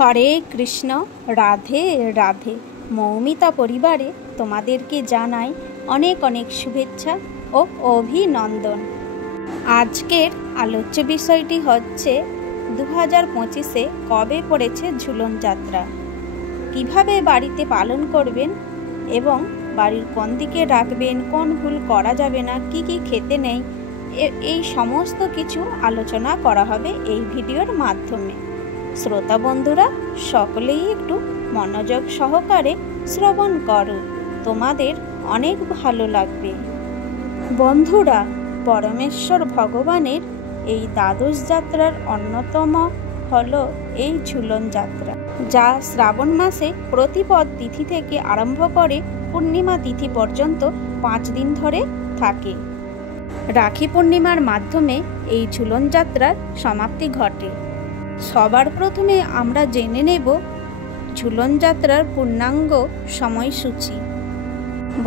হরে কৃষ্ণ, রাধে রাধে। মৌমিতা পরিবারে তোমাদেরকে জানাই অনেক অনেক শুভেচ্ছা ও অভিনন্দন। আজকের আলোচ্য বিষয়টি হচ্ছে 2025-এ কবে পড়েছে ঝুলন যাত্রা, কিভাবে বাড়িতে পালন করবেন এবং বাড়ির কোন দিকে রাখবেন, কোন ভুল করা যাবে না, কি কি খেতে নেই, এই সমস্ত কিছু আলোচনা করা হবে এই ভিডিওর মাধ্যমে। শ্রোতা বন্ধুরা সকলেই একটু মনোযোগ সহকারে শ্রবণ করো, তোমাদের অনেক ভালো লাগবে। বন্ধুরা, পরমেশ্বর ভগবানের এই দ্বাদশ যাত্রার অন্যতম হলো এই ঝুলন যাত্রা, যা শ্রাবণ মাসে প্রতিপদ তিথি থেকে আরম্ভ করে পূর্ণিমা তিথি পর্যন্ত 5 দিন ধরে থাকে। রাখি পূর্ণিমার মাধ্যমে এই ঝুলন যাত্রার সমাপ্তি ঘটে। সবার প্রথমে আমরা জেনে নেব ঝুলন যাত্রার পূর্ণাঙ্গ সময়সূচি।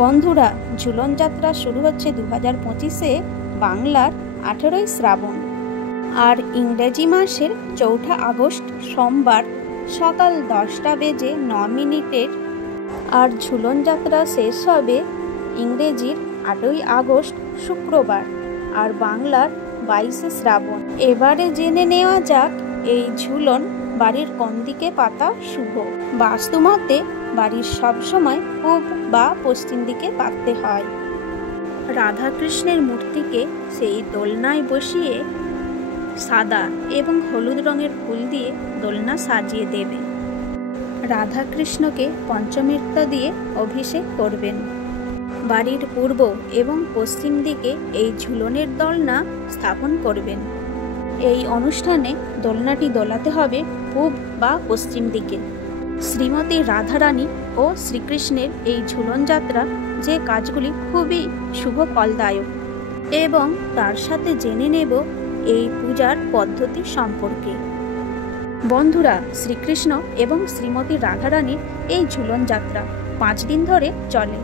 বন্ধুরা, ঝুলন যাত্রা শুরু হচ্ছে 2025-এ বাংলার 18ই শ্রাবণ আর ইংরেজি মাসের 4 আগস্ট সোমবার সকাল 10টা বেজে 9 মিনিটের, আর ঝুলন যাত্রা শেষ হবে ইংরেজির 8ই আগস্ট শুক্রবার আর বাংলার 22শে শ্রাবণ। এবারে জেনে নেওয়া যাক এই ঝুলন বাড়ির কোন দিকে পাতা শুভ। বাস্তুমতে বাড়ির সবসময় পূব বা পশ্চিম দিকে পাততে হয়। রাধাকৃষ্ণের মূর্তিকে সেই দোলনায় বসিয়ে সাদা এবং হলুদ রঙের ফুল দিয়ে দোলনা সাজিয়ে দেবে। রাধাকৃষ্ণকে পঞ্চমৃত্য দিয়ে অভিষেক করবেন। বাড়ির পূর্ব এবং পশ্চিম দিকে এই ঝুলনের দোলনা স্থাপন করবেন। এই অনুষ্ঠানে দোলনাটি দোলাতে হবে পূব বা পশ্চিম দিকে। শ্রীমতী রাধারানী ও শ্রীকৃষ্ণের এই ঝুলন যাত্রা যে কাজগুলি খুবই শুভ ফলদায়ক, এবং তার সাথে জেনে নেব এই পূজার পদ্ধতি সম্পর্কে। বন্ধুরা, শ্রীকৃষ্ণ এবং শ্রীমতী রাধারানীর এই ঝুলন যাত্রা 5 দিন ধরে চলে,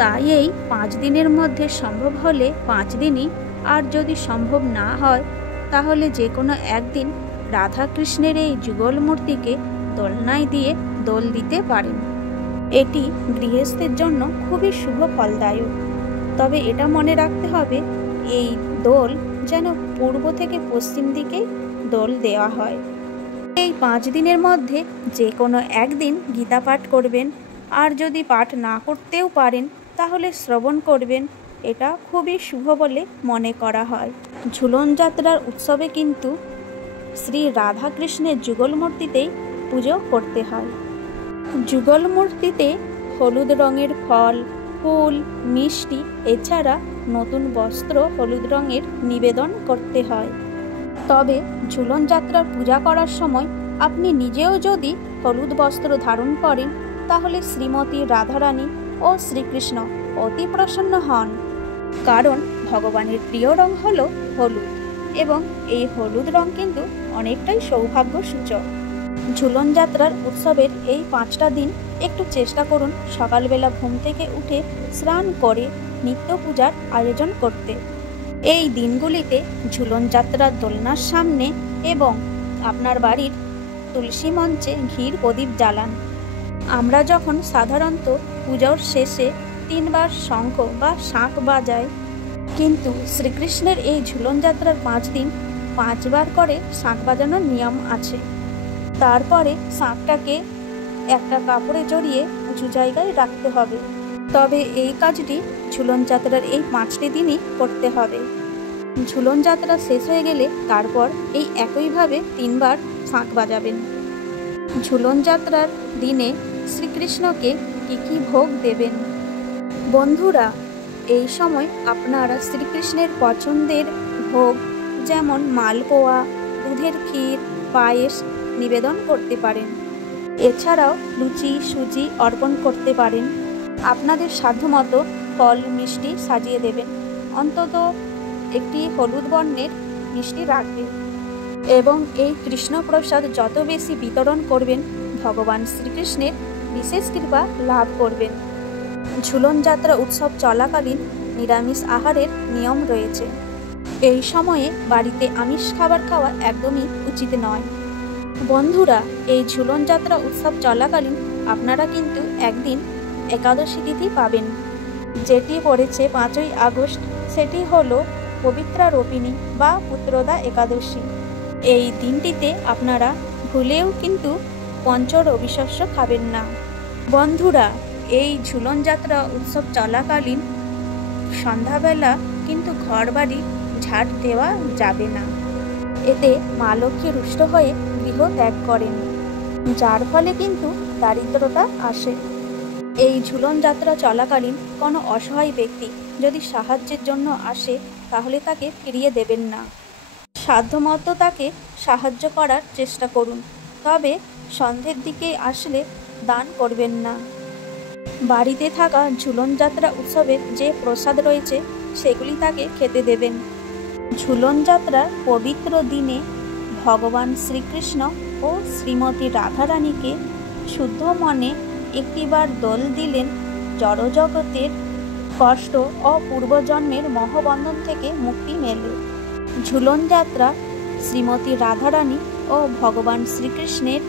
তাই এই 5 দিনের মধ্যে সম্ভব হলে 5 দিনই, আর যদি সম্ভব না হয় তাহলে যে কোনো একদিন রাধাকৃষ্ণের এই যুগল মূর্তিকে দোলনায় দিয়ে দোল দিতে পারেন। এটি গৃহস্থের জন্য খুবই শুভ ফলদায়ক। তবে এটা মনে রাখতে হবে এই দোল যেন পূর্ব থেকে পশ্চিম দিকে দোল দেওয়া হয়। এই 5 দিনের মধ্যে যে কোনো একদিন গীতা পাঠ করবেন, আর যদি পাঠ না করতেও পারেন তাহলে শ্রবণ করবেন। এটা খুবই শুভ বলে মনে করা হয়। ঝুলন যাত্রার উৎসবে কিন্তু শ্রী রাধাকৃষ্ণের যুগল মূর্তিতেই পুজো করতে হয়। যুগল মূর্তিতে হলুদ রঙের ফল, ফুল, মিষ্টি এছাড়া নতুন বস্ত্র হলুদ রঙের নিবেদন করতে হয়। তবে ঝুলন যাত্রার পূজা করার সময় আপনি নিজেও যদি হলুদ বস্ত্র ধারণ করেন তাহলে শ্রীমতী রাধারানী ও শ্রীকৃষ্ণ অতি প্রসন্ন হন, কারণ ভগবানের প্রিয় রং হলো হলুদ, এবং এই হলুদ রং কিন্তু অনেকটাই সৌভাগ্য সূচক। ঝুলন যাত্রার উৎসবের এই 5টা দিন একটু চেষ্টা করুন সকালবেলা ঘুম থেকে উঠে স্নান করে নিত্য পূজার আয়োজন করতে। এই দিনগুলিতে ঝুলন যাত্রার দোলনার সামনে এবং আপনার বাড়ির তুলসী মঞ্চে ঘির প্রদীপ জ্বালান। আমরা যখন সাধারণত পূজার শেষে 3 বার শঙ্খ বা শাঁখ বাজাই, কিন্তু শ্রীকৃষ্ণের এই ঝুলন যাত্রার 5 দিন 5 বার করে শাঁখ বাজানোর নিয়ম আছে। তারপরে শাঁখটাকে একটা কাপড়ে জড়িয়ে উঁচু জায়গায় রাখতে হবে। তবে এই কাজটি ঝুলন যাত্রার এই 5টি দিনই করতে হবে। ঝুলন যাত্রা শেষ হয়ে গেলে তারপর এই একইভাবে 3 বার শাঁখ বাজাবেন। ঝুলন যাত্রার দিনে শ্রীকৃষ্ণকে কী কী ভোগ দেবেন? বন্ধুরা, এই সময় আপনারা শ্রীকৃষ্ণের পছন্দের ভোগ যেমন মালপোয়া, দুধের ক্ষীর, পায়েস নিবেদন করতে পারেন। এছাড়াও লুচি, সুজি অর্পণ করতে পারেন। আপনাদের সাধ্যমতো ফল, মিষ্টি সাজিয়ে দেবেন। অন্তত একটি হলুদ বর্ণের মিষ্টি রাখবেন, এবং এই কৃষ্ণপ্রসাদ যত বেশি বিতরণ করবেন ভগবান শ্রীকৃষ্ণের বিশেষ কৃপা লাভ করবেন। ঝুলন যাত্রা উৎসব চলাকালীন নিরামিষ আহারের নিয়ম রয়েছে। এই সময়ে বাড়িতে আমিষ খাবার খাওয়া একদমই উচিত নয়। বন্ধুরা, এই ঝুলন যাত্রা উৎসব চলাকালীন আপনারা কিন্তু একদিন একাদশী তিথি পাবেন, যেটি পড়েছে 5ই আগস্ট। সেটি হলো পবিত্রা রোপিণী বা পুত্রদা একাদশী। এই দিনটিতে আপনারা ভুলেও কিন্তু পঞ্চরবি শস্য খাবেন না। বন্ধুরা, এই ঝুলন যাত্রা উৎসব চলাকালীন সন্ধ্যাবেলা কিন্তু ঘর বাড়ি ঝাড় দেওয়া যাবে না। এতে মা লক্ষ্মী রুষ্ট হয়ে গৃহ ত্যাগ করেন, যার ফলে কিন্তু দারিদ্রতা আসে। এই ঝুলন যাত্রা চলাকালীন কোনো অসহায় ব্যক্তি যদি সাহায্যের জন্য আসে তাহলে তাকে ফিরিয়ে দেবেন না। সাধ্যমতো তাকে সাহায্য করার চেষ্টা করুন, তবে সন্ধ্যের দিকে আসলে দান করবেন না। বাড়িতে থাকা ঝুলন যাত্রা উৎসবের যে প্রসাদ রয়েছে সেগুলি তাকে খেতে দেবেন। ঝুলন যাত্রার পবিত্র দিনে ভগবান শ্রীকৃষ্ণ ও শ্রীমতী রাধারানীকে শুদ্ধ মনে একটিবার দোল দিলেন জড়জগতের কষ্ট ও পূর্বজন্মের মোহবন্ধন থেকে মুক্তি মেলে। ঝুলন যাত্রা শ্রীমতী রাধারানী ও ভগবান শ্রীকৃষ্ণের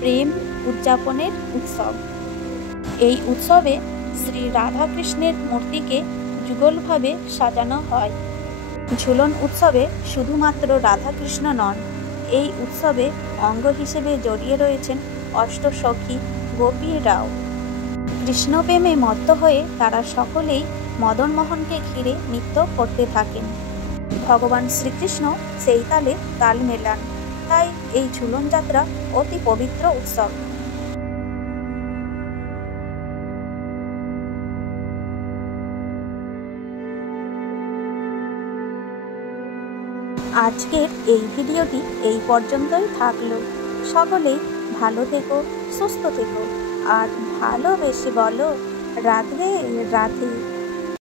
প্রেম উদযাপনের উৎসব। এই উৎসবে শ্রী রাধাকৃষ্ণের মূর্তিকে যুগলভাবে সাজানো হয়। ঝুলন উৎসবে শুধুমাত্র রাধাকৃষ্ণ নন, এই উৎসবে অঙ্গ হিসেবে জড়িয়ে রয়েছেন অষ্টসখী গোপীরাও। কৃষ্ণপ্রেমে মত্ত হয়ে তারা সকলেই মদন মোহনকে ঘিরে নৃত্য করতে থাকেন। ভগবান শ্রীকৃষ্ণ সেই তালে তাল মেলান। তাই এই ঝুলন যাত্রা অতি পবিত্র উৎসব। আজকের এই ভিডিওটি এই পর্যন্তই থাকলো। সকলেই ভালো থেকো, সুস্থ থেকো আর ভালোবেসে বলো রাধে রাধে।